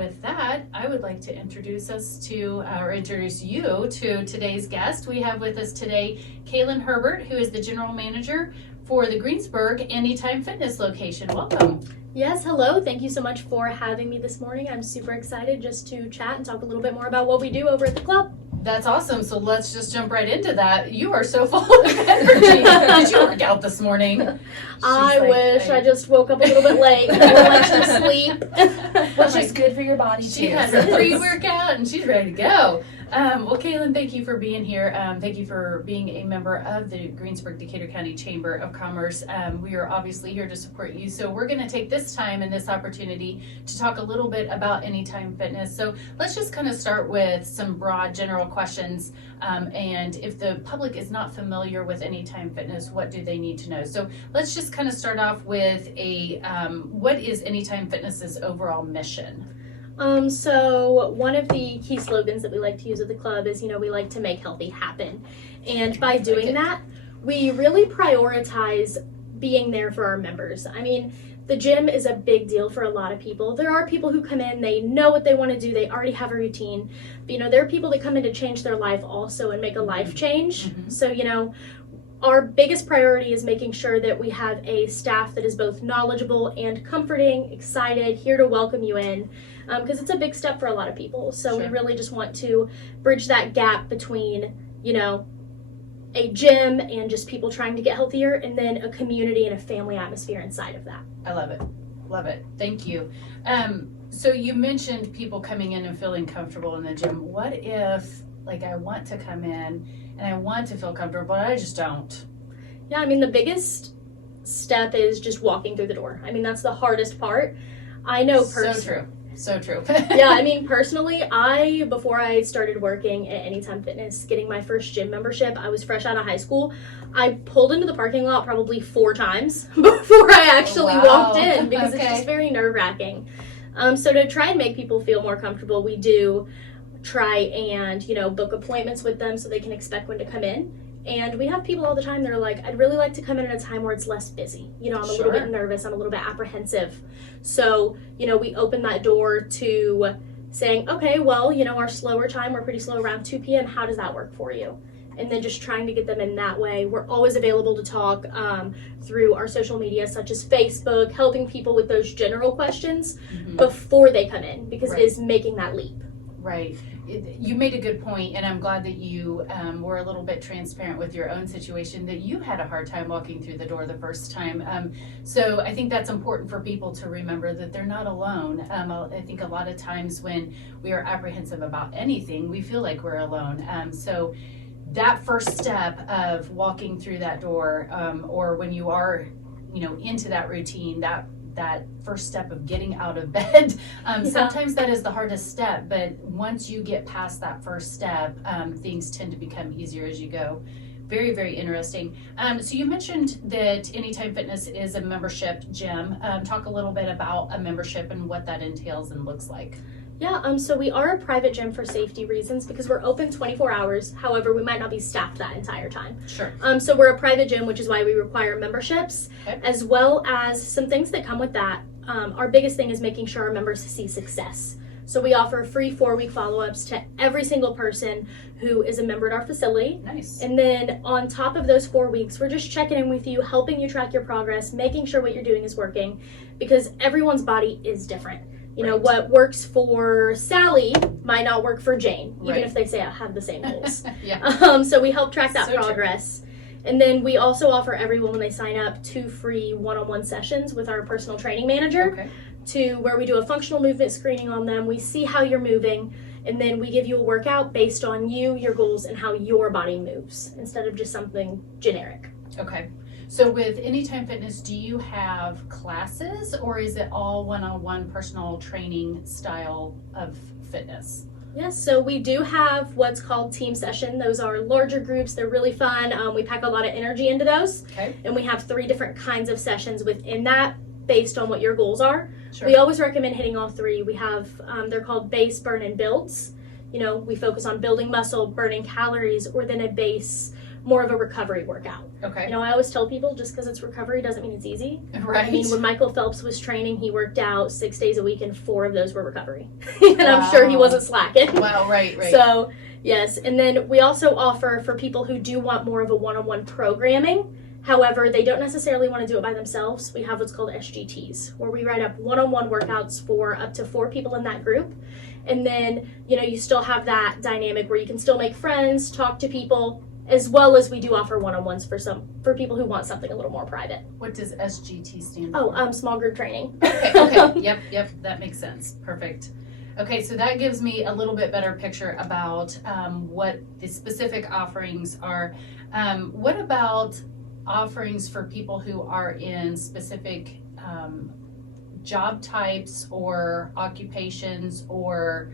with that, I would like to introduce you to today's guest. We have with us today Kaylin Herbert, who is the General Manager for the Greensburg Anytime Fitness location. Welcome. Yes, hello. Thank you so much for having me this morning. I'm super excited just to chat and talk a little bit more about what we do over at the club. That's awesome. So let's just jump right into that. You are so full of energy. Did you work out this morning? I wish. I just woke up a little bit late. A little extra sleep. Which is good for your body, too. She has a pre-workout and she's ready to go. Well, Kaylin, thank you for being here. Thank you for being a member of the Greensburg Decatur County Chamber of Commerce. We are obviously here to support you. So we're going to take this time and this opportunity to talk a little bit about Anytime Fitness. So let's just kind of start with some broad general questions. And if the public is not familiar with Anytime Fitness, what do they need to know? So let's just kind of start off with what is Anytime Fitness's overall mission? So one of the key slogans that we like to use at the club is, we like to make healthy happen. And by doing that, we really prioritize being there for our members. I mean, the gym is a big deal for a lot of people. There are people who come in, they know what they want to do, they already have a routine. But, there are people that come in to change their life also and make a life change. Mm-hmm. So, our biggest priority is making sure that we have a staff that is both knowledgeable and comforting, excited, here to welcome you in, because it's a big step for a lot of people. So we really just want to bridge that gap between, a gym and just people trying to get healthier, and then a community and a family atmosphere inside of that. I love it. Love it. Thank you. So you mentioned people coming in and feeling comfortable in the gym. What if, I want to come in and I want to feel comfortable, but I just don't? Yeah, I mean, the biggest step is just walking through the door. I mean, that's the hardest part. I know personally. So true. Yeah, I mean, personally, before I started working at Anytime Fitness, getting my first gym membership, I was fresh out of high school. I pulled into the parking lot probably 4 times before I actually walked in, because it's just very nerve-wracking. So to try and make people feel more comfortable, we do try and, book appointments with them so they can expect when to come in. And we have people all the time that are like, I'd really like to come in at a time where it's less busy. I'm a little bit nervous, I'm a little bit apprehensive. So, we open that door to saying, okay, well, our slower time, we're pretty slow around 2 p.m. How does that work for you? And then just trying to get them in that way. We're always available to talk through our social media, such as Facebook, helping people with those general questions before they come in, because it is making that leap. Right. You made a good point, and I'm glad that you were a little bit transparent with your own situation, that you had a hard time walking through the door the first time. So I think that's important for people to remember that they're not alone. I think a lot of times when we are apprehensive about anything, we feel like we're alone. So that first step of walking through that door, or when you are, into that routine, that first step of getting out of bed, sometimes that is the hardest step, but once you get past that first step, things tend to become easier as you go. Very, very interesting. So you mentioned that Anytime Fitness is a membership gym. Talk a little bit about a membership and what that entails and looks like. Yeah, so we are a private gym for safety reasons because we're open 24 hours. However, we might not be staffed that entire time. Sure. So we're a private gym, which is why we require memberships, as well as some things that come with that. Our biggest thing is making sure our members see success. So we offer free 4-week follow-ups to every single person who is a member at our facility. Nice. And then on top of those 4 weeks, we're just checking in with you, helping you track your progress, making sure what you're doing is working, because everyone's body is different. What works for Sally might not work for Jane, even if they say I have the same goals. So we help track that progress. True. And then we also offer everyone, when they sign up, 2 free one-on-one sessions with our personal training manager, to where we do a functional movement screening on them. We see how you're moving, and then we give you a workout based on you, your goals, and how your body moves, instead of just something generic. Okay. So with Anytime Fitness, do you have classes, or is it all one-on-one personal training style of fitness? Yes, so we do have what's called team session. Those are larger groups. They're really fun. We pack a lot of energy into those. And we have 3 different kinds of sessions within that based on what your goals are. We always recommend hitting all 3. We have, they're called base, burn, and builds. We focus on building muscle, burning calories, or then a base more of a recovery workout. Okay. You know, I always tell people just because it's recovery doesn't mean it's easy. Right. I mean, when Michael Phelps was training, he worked out 6 days a week and 4 of those were recovery. And I'm sure he wasn't slacking. Wow, right. So, yes. And then we also offer for people who do want more of a one-on-one programming. However, they don't necessarily want to do it by themselves. We have what's called SGTs, where we write up one-on-one workouts for up to 4 people in that group. And then, you know, you still have that dynamic where you can still make friends, talk to people, as well as we do offer one-on-ones for people who want something a little more private. What does SGT stand for? Oh, small group training. Okay. Yep. That makes sense. Perfect. Okay, so that gives me a little bit better picture about what the specific offerings are. What about offerings for people who are in specific job types or occupations or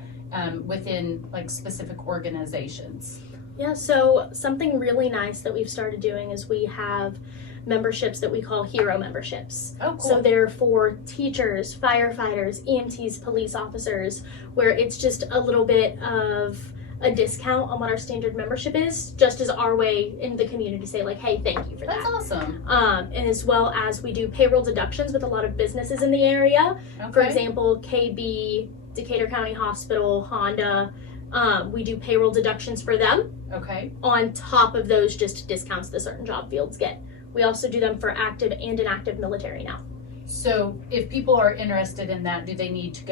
within like specific organizations? Yeah, so something really nice that we've started doing is we have memberships that we call hero memberships. Oh, cool. So they're for teachers, firefighters, EMTs, police officers, where it's just a little bit of a discount on what our standard membership is, just as our way in the community to say like, hey, thank you for that. That's awesome. And as well as we do payroll deductions with a lot of businesses in the area. Okay. For example, KB, Decatur County Hospital, Honda, we do payroll deductions for them. Okay. On top of those just discounts that certain job fields get. We also do them for active and inactive military now. So if people are interested in that, do they need to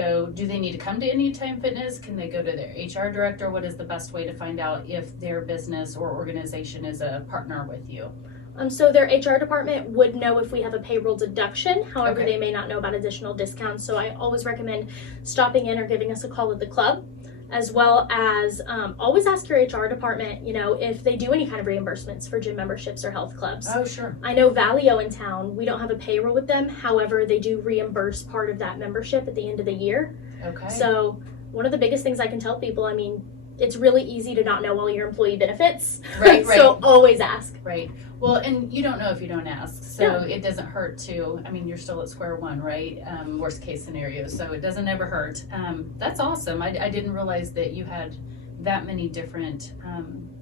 come to Anytime Fitness? Can they go to their HR director? What is the best way to find out if their business or organization is a partner with you? So their HR department would know if we have a payroll deduction. However, Okay. they may not know about additional discounts. So I always recommend stopping in or giving us a call at the club, as well as always ask your HR department, you know, if they do any kind of reimbursements for gym memberships or health clubs. Oh, sure. I know Valio in town, we don't have a payroll with them. However, they do reimburse part of that membership at the end of the year. Okay. So one of the biggest things I can tell people, I mean, it's really easy to not know all your employee benefits. Right. So always ask. Right. Well, and you don't know if you don't ask. So It doesn't hurt to, I mean, you're still at square one, right? Worst case scenario. So it doesn't ever hurt. That's awesome. I didn't realize that you had that many different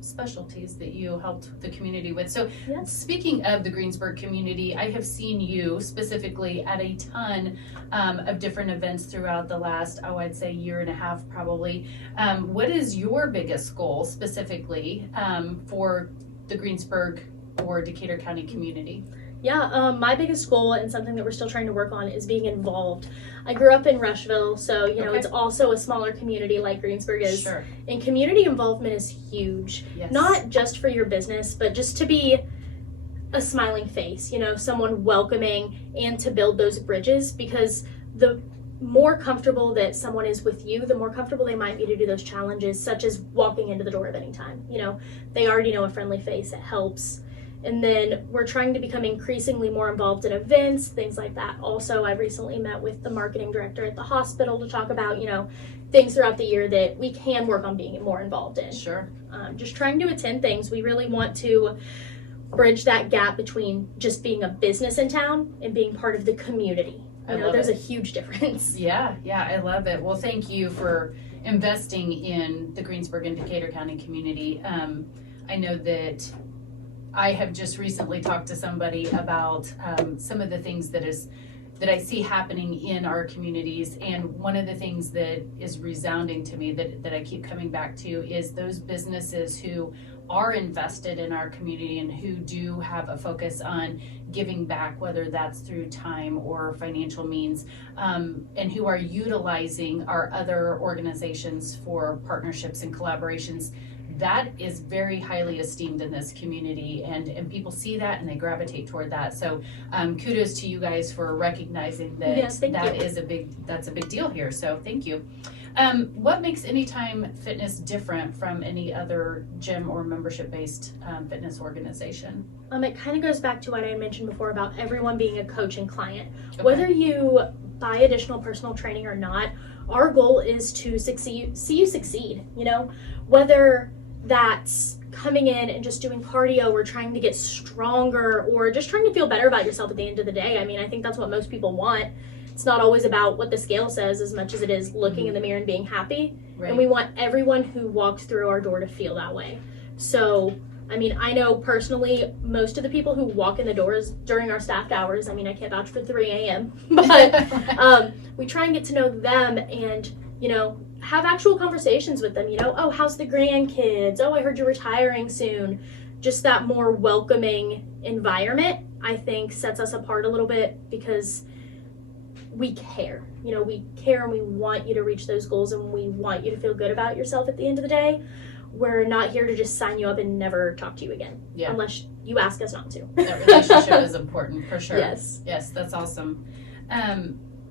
specialties that you helped the community with. So Yes. speaking of the Greensburg community, I have seen you specifically at a ton of different events throughout the last, I'd say year and a half probably. What is your biggest goal specifically for the Greensburg or Decatur County community? Yeah, my biggest goal and something that we're still trying to work on is being involved. I grew up in Rushville, so you know Okay. it's also a smaller community like Greensburg is. Sure. And community involvement is huge. Yes. Not just for your business, but just to be a smiling face, you know, someone welcoming, and to build those bridges, because the more comfortable that someone is with you, the more comfortable they might be to do those challenges, such as walking into the door of Anytime. You know, they already know a friendly face, it helps. And then we're trying to become increasingly more involved in events, things like that. Also, I've recently met with the marketing director at the hospital to talk about, you know, things throughout the year that we can work on being more involved in. Sure. Just trying to attend things. We really want to bridge that gap between just being a business in town and being part of the community. I You know, love there's it. a huge difference. Yeah, I love it. Well, thank you for investing in the Greensburg and Decatur County community. I know that I have just recently talked to somebody about some of the things that I see happening in our communities, and one of the things that is resounding to me that I keep coming back to is those businesses who are invested in our community and who do have a focus on giving back, whether that's through time or financial means, and who are utilizing our other organizations for partnerships and collaborations. That is very highly esteemed in this community, and people see that and they gravitate toward that. So kudos to you guys for recognizing that. Yes, thank you. That's a big deal here. So thank you. What makes Anytime Fitness different from any other gym or membership-based fitness organization? It kind of goes back to what I mentioned before about everyone being a coach and client. Okay. Whether you buy additional personal training or not, our goal is to see you succeed. You know, whether that's coming in and just doing cardio or trying to get stronger or just trying to feel better about yourself at the end of the day. I mean, I think that's what most people want. It's not always about what the scale says as much as it is looking in the mirror and being happy. Right. And we want everyone who walks through our door to feel that way. So, I mean, I know personally most of the people who walk in the doors during our staffed hours, I mean, I can't vouch for 3 a.m., but we try and get to know them and, you know, have actual conversations with them, you know, oh, how's the grandkids? Oh, I heard you're retiring soon. Just that more welcoming environment, I think, sets us apart a little bit because we care. You know, we care and we want you to reach those goals and we want you to feel good about yourself at the end of the day. We're not here to just sign you up and never talk to you again. Yeah. Unless you ask us not to. That relationship is important for sure. Yes. Yes, that's awesome.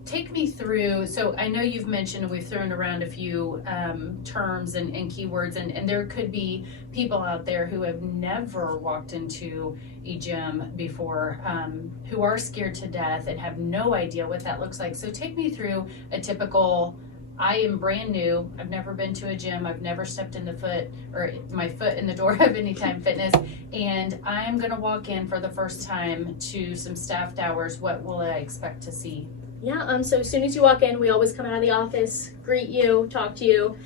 Take me through, so I know you've mentioned, and we've thrown around a few terms and keywords, and there could be people out there who have never walked into a gym before, who are scared to death and have no idea what that looks like. So take me through a typical, I am brand new, I've never been to a gym, I've never stepped my foot in the door of Anytime Fitness, and I'm gonna walk in for the first time to some staffed hours. What will I expect to see? Yeah, so as soon as you walk in, we always come out of the office, greet you, talk to you.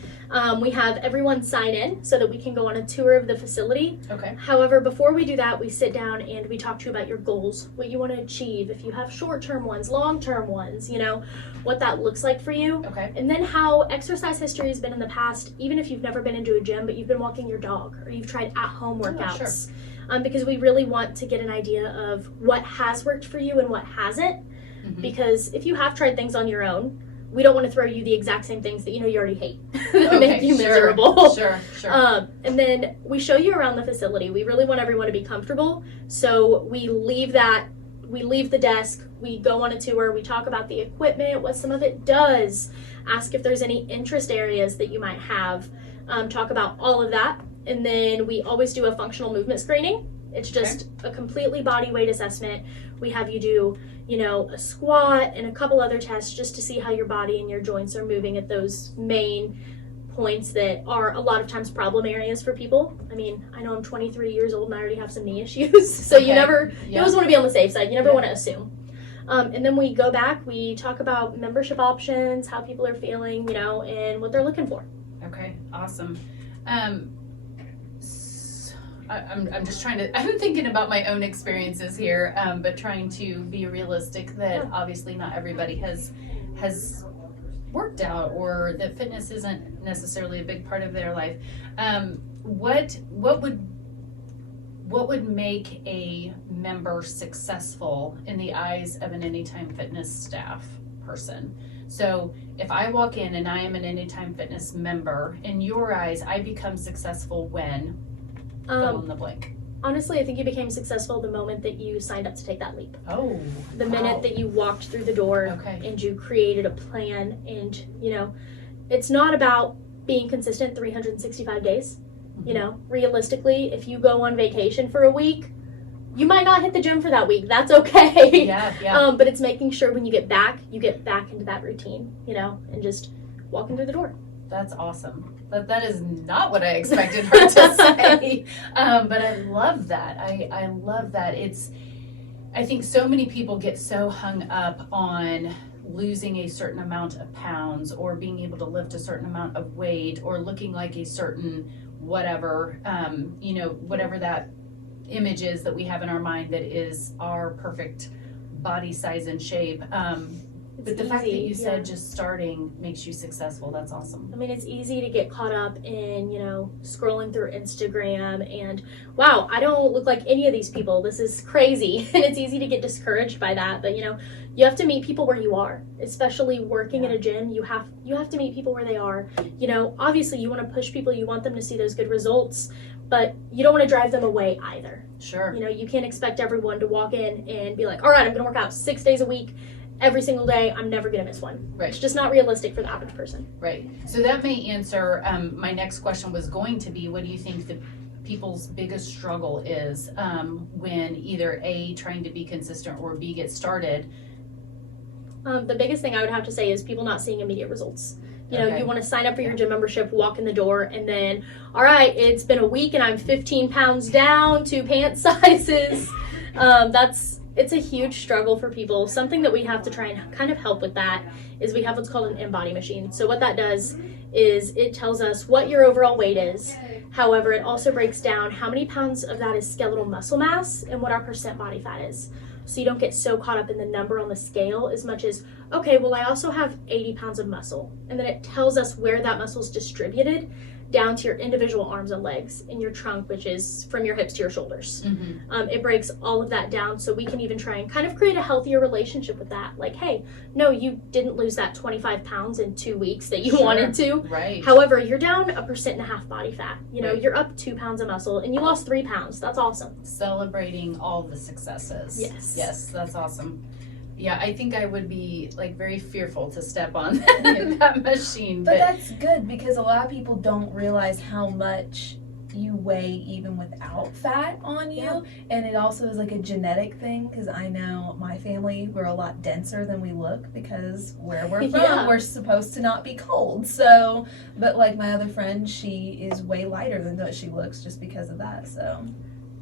We have everyone sign in so that we can go on a tour of the facility. Okay. However, before we do that, we sit down and we talk to you about your goals, what you want to achieve, if you have short-term ones, long-term ones, you know, what that looks like for you. Okay. And then how exercise history has been in the past, even if you've never been into a gym, but you've been walking your dog or you've tried at-home workouts. Sure. Because we really want to get an idea of what has worked for you and what hasn't. Mm-hmm. Because if you have tried things on your own, we don't want to throw you the exact same things that you know you already hate that make you miserable. Sure. And then we show you around the facility. We really want everyone to be comfortable. So we leave the desk, we go on a tour, we talk about the equipment, what some of it does, ask if there's any interest areas that you might have, talk about all of that. And then we always do a functional movement screening. It's just a completely body weight assessment. We have you do, you know, a squat and a couple other tests just to see how your body and your joints are moving at those main points that are a lot of times problem areas for people. I mean, I know I'm 23 years old and I already have some knee issues, so you always want to be on the safe side. You never want to assume. And then we go back, we talk about membership options, how people are feeling, you know, and what they're looking for. Okay, awesome. I'm just I'm thinking about my own experiences here, but trying to be realistic that obviously not everybody has worked out or that fitness isn't necessarily a big part of their life. What would make a member successful in the eyes of an Anytime Fitness staff person? So if I walk in and I am an Anytime Fitness member, in your eyes, I become successful when? Fill in the blank. Honestly, I think you became successful the moment that you signed up to take that leap. Oh, the minute that you walked through the door and you created a plan, and you know, it's not about being consistent 365 days. Mm-hmm. You know, realistically, if you go on vacation for a week, you might not hit the gym for that week. That's okay. Yeah. But it's making sure when you get back into that routine, you know, and just walking through the door. That's awesome. That is not what I expected her to say. But I love that. I love that. I think so many people get so hung up on losing a certain amount of pounds or being able to lift a certain amount of weight or looking like a certain whatever, whatever that image is that we have in our mind that is our perfect body size and shape. But the fact that you said just starting makes you successful, that's awesome. I mean, it's easy to get caught up in, you know, scrolling through Instagram and, wow, I don't look like any of these people. This is crazy. And it's easy to get discouraged by that. But, you know, you have to meet people where you are, especially working in a gym. You have to meet people where they are. You know, obviously you want to push people. You want them to see those good results, but you don't want to drive them away either. Sure. You know, you can't expect everyone to walk in and be like, all right, I'm going to work out 6 days a week. Every single day, I'm never going to miss one. Right. It's just not realistic for the average person. Right. So that may answer, my next question was going to be, what do you think the people's biggest struggle is when either A, trying to be consistent, or B, get started? The biggest thing I would have to say is people not seeing immediate results. You know, you want to sign up for your gym membership, walk in the door, and then, all right, it's been a week and I'm 15 pounds down, 2 pant sizes. It's a huge struggle for people. Something that we have to try and kind of help with that is we have what's called an in-body machine. So what that does is it tells us what your overall weight is. However, it also breaks down how many pounds of that is skeletal muscle mass and what our percent body fat is. So you don't get so caught up in the number on the scale as much as, okay, well, I also have 80 pounds of muscle. And then it tells us where that muscle is distributed down to your individual arms and legs and your trunk, which is from your hips to your shoulders. It breaks all of that down so we can even try and kind of create a healthier relationship with that. Like, hey, no, you didn't lose that 25 pounds in 2 weeks that you wanted to. Right. However, you're down 1.5% body fat. You know, Right. you're up 2 pounds of muscle and you lost 3 pounds. That's awesome. Celebrating all the successes. Yes, that's awesome. Yeah, I think I would be like very fearful to step on that machine. But that's good because a lot of people don't realize how much you weigh even without fat on you. Yeah. And it also is like a genetic thing because I know my family, we're a lot denser than we look because where we're from, Yeah. we're supposed to not be cold. So, but like my other friend, she is way lighter than what she looks just because of that. So.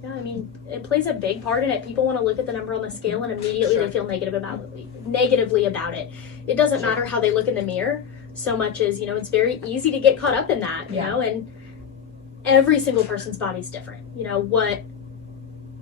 Yeah, I mean, it plays a big part in it. People want to look at the number on the scale and immediately Sure. they feel negatively about it. It doesn't Sure. matter how they look in the mirror so much as, you know, it's very easy to get caught up in that, you Yeah. know, and every single person's body's different. You know, what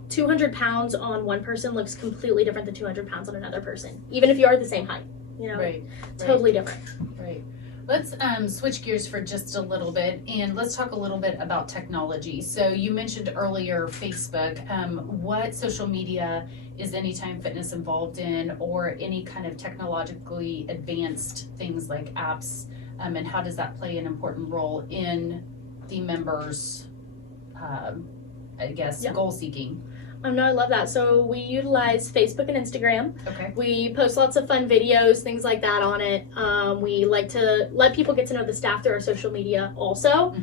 200 pounds on one person looks completely different than 200 pounds on another person, even if you are the same height, you know, Right. totally different. Right. Let's switch gears for just a little bit and let's talk a little bit about technology. So you mentioned earlier Facebook. What social media is Anytime Fitness involved in, or any kind of technologically advanced things like apps, and how does that play an important role in the members' Yeah. goal seeking? No, I love that. So we utilize Facebook and Instagram. Okay. We post lots of fun videos, things like that on it. We like to let people get to know the staff through our social media also,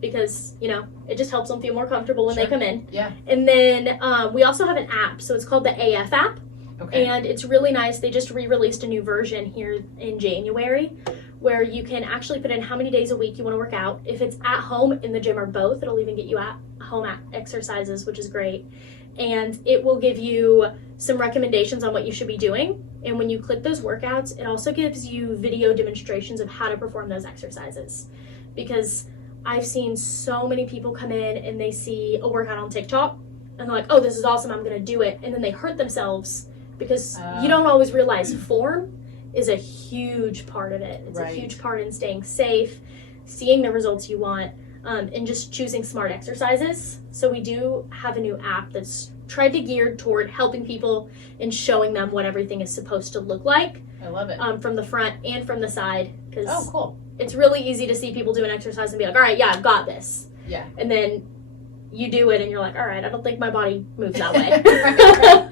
because, you know, it just helps them feel more comfortable when Sure. they come in. Yeah. And then we also have an app, so it's called the AF app, Okay. and it's really nice. They just re-released a new version here in January where you can actually put in how many days a week you want to work out. If it's at home, in the gym, or both, it'll even get you at home exercises, which is great. And it will give you some recommendations on what you should be doing. And when you click those workouts, it also gives you video demonstrations of how to perform those exercises. Because I've seen so many people come in and they see a workout on TikTok and they're like, oh, this is awesome, I'm gonna do it. And then they hurt themselves because you don't always realize form is a huge part of it. It's Right. a huge part in staying safe, seeing the results you want, and just choosing smart exercises. So we do have a new app that's tried to gear toward helping people and showing them what everything is supposed to look like, I love it. from the front and from the side, because Oh, cool. it's really easy to see people do an exercise and be like, all right, yeah, I've got this. Yeah. And then you do it and you're like, all right, I don't think my body moves that way.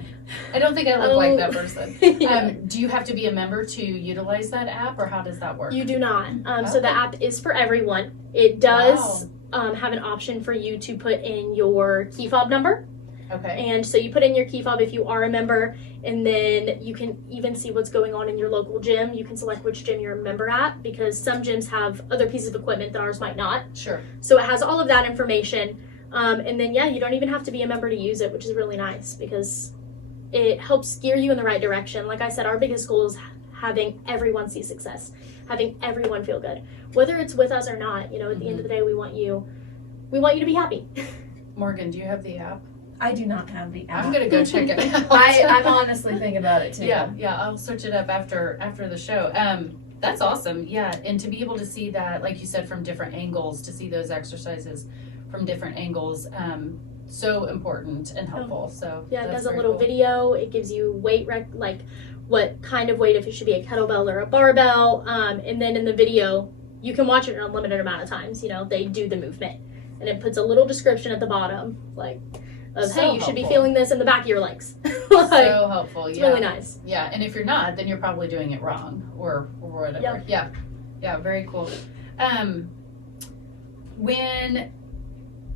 I don't think I look like that person. Yeah. Do you have to be a member to utilize that app, or how does that work? You do not. So the Okay. app is for everyone. It does have an option for you to put in your key fob number. Okay. And so you put in your key fob if you are a member, and then you can even see what's going on in your local gym. You can select which gym you're a member at, because some gyms have other pieces of equipment that ours might not. Sure. So it has all of that information. And then, yeah, you don't even have to be a member to use it, which is really nice because it helps steer you in the right direction. Like I said, our biggest goal is having everyone see success, having everyone feel good, whether it's with us or not. You know, at the end of the day, we want you to be happy. Morgan, do you have the app? I do not have the app. I'm gonna go check it out. I'm honestly thinking about it too. Yeah, I'll search it up after the show. That's awesome. Yeah, and to be able to see that, like you said, from different angles, to see those exercises from different angles, so important and helpful. So Yeah, it that's does a very little cool. video. It gives you weight like what kind of weight, if it should be a kettlebell or a barbell. And then in the video, you can watch it an unlimited amount of times. You know, they do the movement, and it puts a little description at the bottom, like of So hey, you should be helpful. feeling this in the back of your legs. So helpful. It's Yeah. really nice. Yeah, and if you're not, then you're probably doing it wrong or whatever. Yep. Yeah, very cool.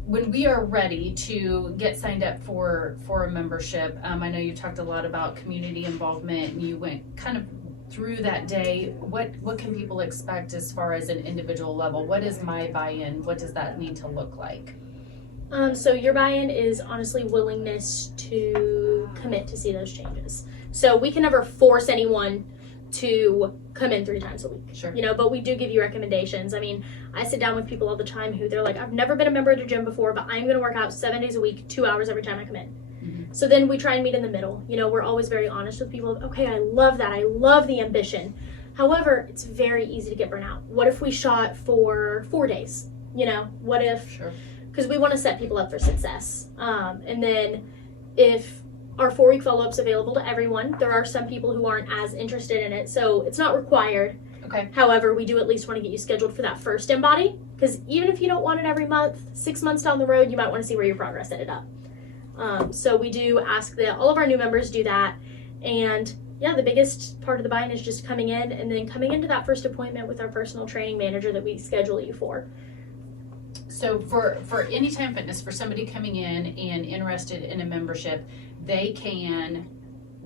When we are ready to get signed up for a membership, I know you talked a lot about community involvement, and you went kind of through that day. What can people expect as far as an individual level? What is my buy-in? What does that need to look like? So your buy-in is honestly willingness to to commit to see those changes. So we can never force anyone to come in 3 times a week. Sure. But we do give you recommendations. I mean, I sit down with people all the time who they're like, I've never been a member of the gym before, but I'm going to work out 7 days a week, 2 hours every time I come in. Mm-hmm. So then we try and meet in the middle. We're always very honest with people. Okay, I love that. I love the ambition. However, it's very easy to get burnt out. What if we shot for 4 days? What if, Sure. Because we want to set people up for success. And then if our 4-week follow-up's available to everyone, there are some people who aren't as interested in it, so it's not required. Okay. However, we do at least want to get you scheduled for that first InBody, because even if you don't want it every month, 6 months down the road, you might want to see where your progress ended up. So we do ask that all of our new members do that. And yeah, the biggest part of the buy-in is just coming in and then coming into that first appointment with our personal training manager that we schedule you for. So for Anytime Fitness, for somebody coming in and interested in a membership, they can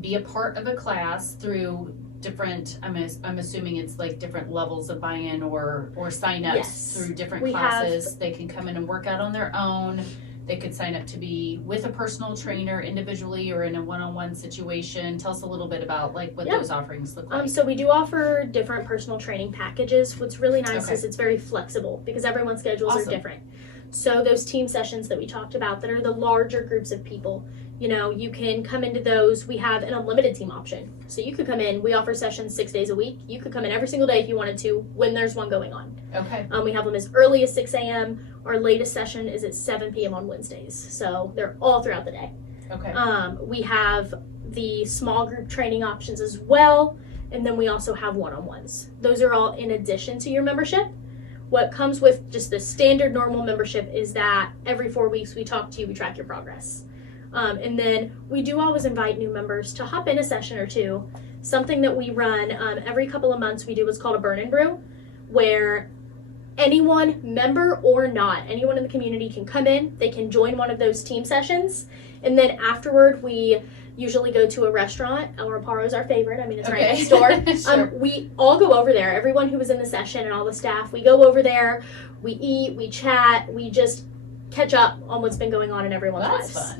be a part of a class through different, I'm assuming it's like different levels of buy-in or sign-ups. Yes. Through different We classes. They can come in and work out on their own. They could sign up to be with a personal trainer individually or in a one-on-one situation. Tell us a little bit about what those offerings look like. So we do offer different personal training packages. What's really nice Okay. is it's very flexible because everyone's schedules Awesome. are different. So those team sessions that we talked about that are the larger groups of people, you can come into those. We have an unlimited team option. So you could come in. We offer sessions 6 days a week. You could come in every single day if you wanted to when there's one going on. Okay. We have them as early as 6 a.m. Our latest session is at 7 p.m. on Wednesdays. So they're all throughout the day. Okay. We have the small group training options as well. And then we also have one-on-ones. Those are all in addition to your membership. What comes with just the standard normal membership is that every 4 weeks we talk to you, we track your progress. And then we do always invite new members to hop in a session or two. Something that we run every couple of months, we do what's called a burn and brew, where anyone, member or not, anyone in the community can come in, they can join one of those team sessions, and then afterward we usually go to a restaurant. El Reparo is our favorite. I mean, it's right next door. Sure. We all go over there. Everyone who was in the session and all the staff, we go over there, we eat, we chat, we just catch up on what's been going on in everyone's That's lives.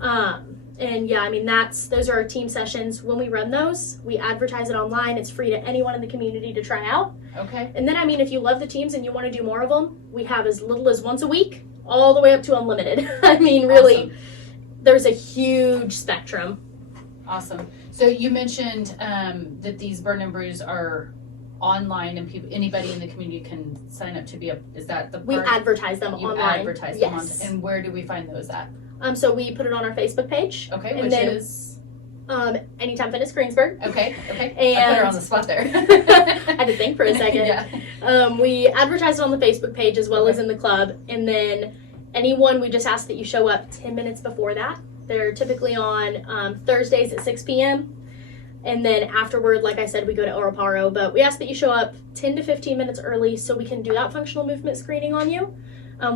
fun. And yeah, I mean, those are our team sessions. When we run those, we advertise it online. It's free to anyone in the community to try out. Okay. And then, I mean, if you love the teams and you want to do more of them, we have as little as once a week, all the way up to unlimited. I mean, really, Awesome. There's a huge spectrum. Awesome. So you mentioned that these burn and brews are online and anybody in the community can sign up to be is that the part? We advertise them You online. advertise Yes. them on, and where do we find those at? So we put it on our Facebook page. Okay, And which then- is Anytime Fitness Greensburg. okay. And I put her on the spot there. I had to think for a second. Yeah. We advertise it on the Facebook page as well Okay. as in the club. And then anyone, we just ask that you show up 10 minutes before that. They're typically on Thursdays at 6 p.m. And then afterward, like I said, we go to El Reparo. But we ask that you show up 10 to 15 minutes early so we can do that functional movement screening on you.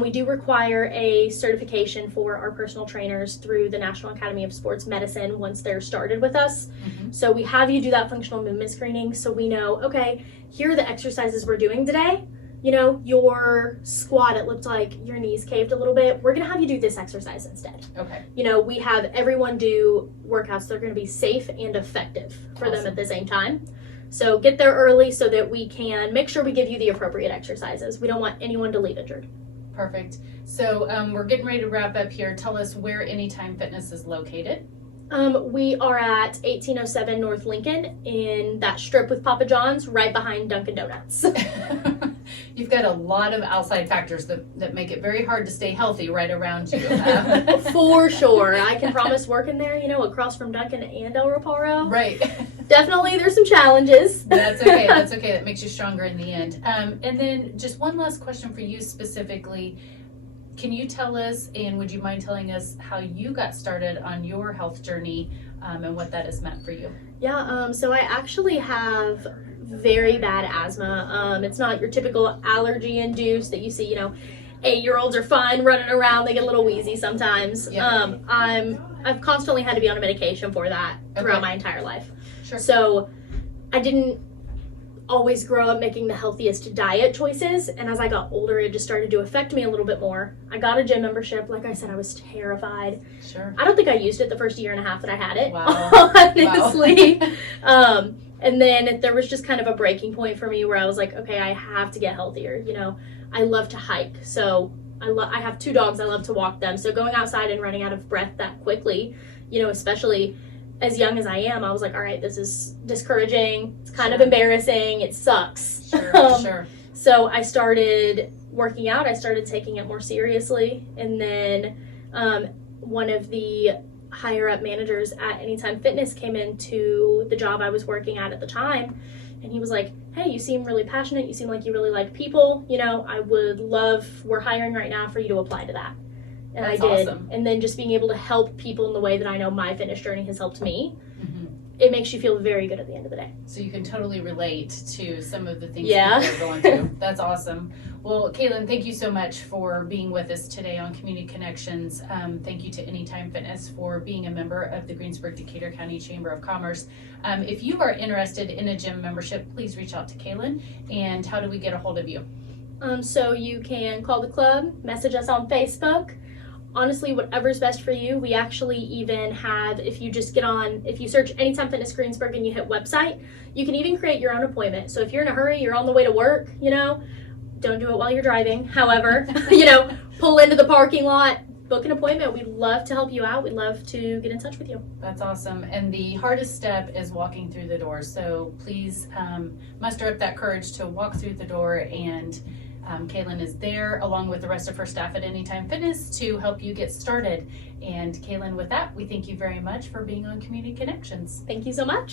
We do require a certification for our personal trainers through the National Academy of Sports Medicine once they're started with us. Mhm. So we have you do that functional movement screening so we know, okay, here are the exercises we're doing today. Your squat, it looked like your knees caved a little bit. We're going to have you do this exercise instead. Okay. We have everyone do workouts that are going to be safe and effective for them Awesome. at the same time. So get there early so that we can make sure we give you the appropriate exercises. We don't want anyone to leave injured. Perfect. So we're getting ready to wrap up here. Tell us where Anytime Fitness is located. We are at 1807 North Lincoln in that strip with Papa John's right behind Dunkin' Donuts. You've got a lot of outside factors that make it very hard to stay healthy right around you. For sure. I can promise working there, across from Dunkin' and El Reparo. Right. Definitely there's some challenges. That's okay. That's okay. That makes you stronger in the end. And then just one last question for you specifically. Can you tell us, and would you mind telling us how you got started on your health journey and what that has meant for you? Yeah, so I actually have very bad asthma. It's not your typical allergy induced that you see, 8-year-olds are fine running around. They get a little wheezy sometimes. Yeah. I've constantly had to be on a medication for that throughout Okay. my entire life. Sure. So I didn't always grow up making the healthiest diet choices, and as I got older it just started to affect me a little bit more. I got a gym membership. Like I said, I was terrified. Sure. I don't think I used it the first year and a half that I had it. Wow. Honestly. And then there was just kind of a breaking point for me where I was like, okay, I have to get healthier. You know, I love to hike, so I have 2 dogs. I love to walk them. So going outside and running out of breath that quickly, you know, especially as young as I am, I was like, all right, this is discouraging. It's kind of embarrassing. It sucks. Sure. So I started working out. I started taking it more seriously. And then one of the higher up managers at Anytime Fitness came into the job I was working at the time. And he was like, hey, you seem really passionate. You seem like you really like people. You know, I would love, we're hiring right now for you to apply to that. And That's I did. awesome. And then just being able to help people in the way that I know my fitness journey has helped me, Mm-hmm. it makes you feel very good at the end of the day. So you can totally relate to some of the things Yeah. people are going through. That's awesome. Well, Kaylin, thank you so much for being with us today on Community Connections. Thank you to Anytime Fitness for being a member of the Greensburg Decatur County Chamber of Commerce. If you are interested in a gym membership, please reach out to Kaylin. And how do we get a hold of you? So you can call the club, message us on Facebook. Honestly, whatever's best for you. We actually even have, if you search Anytime Fitness Greensburg and you hit website, you can even create your own appointment. So if you're in a hurry, you're on the way to work, you know, don't do it while you're driving. However, you know, pull into the parking lot, book an appointment. We'd love to help you out. We'd love to get in touch with you. That's awesome. And the hardest step is walking through the door. So please muster up that courage to walk through the door, and Kaylin is there along with the rest of her staff at Anytime Fitness to help you get started. And Kaylin, with that, we thank you very much for being on Community Connections. Thank you so much.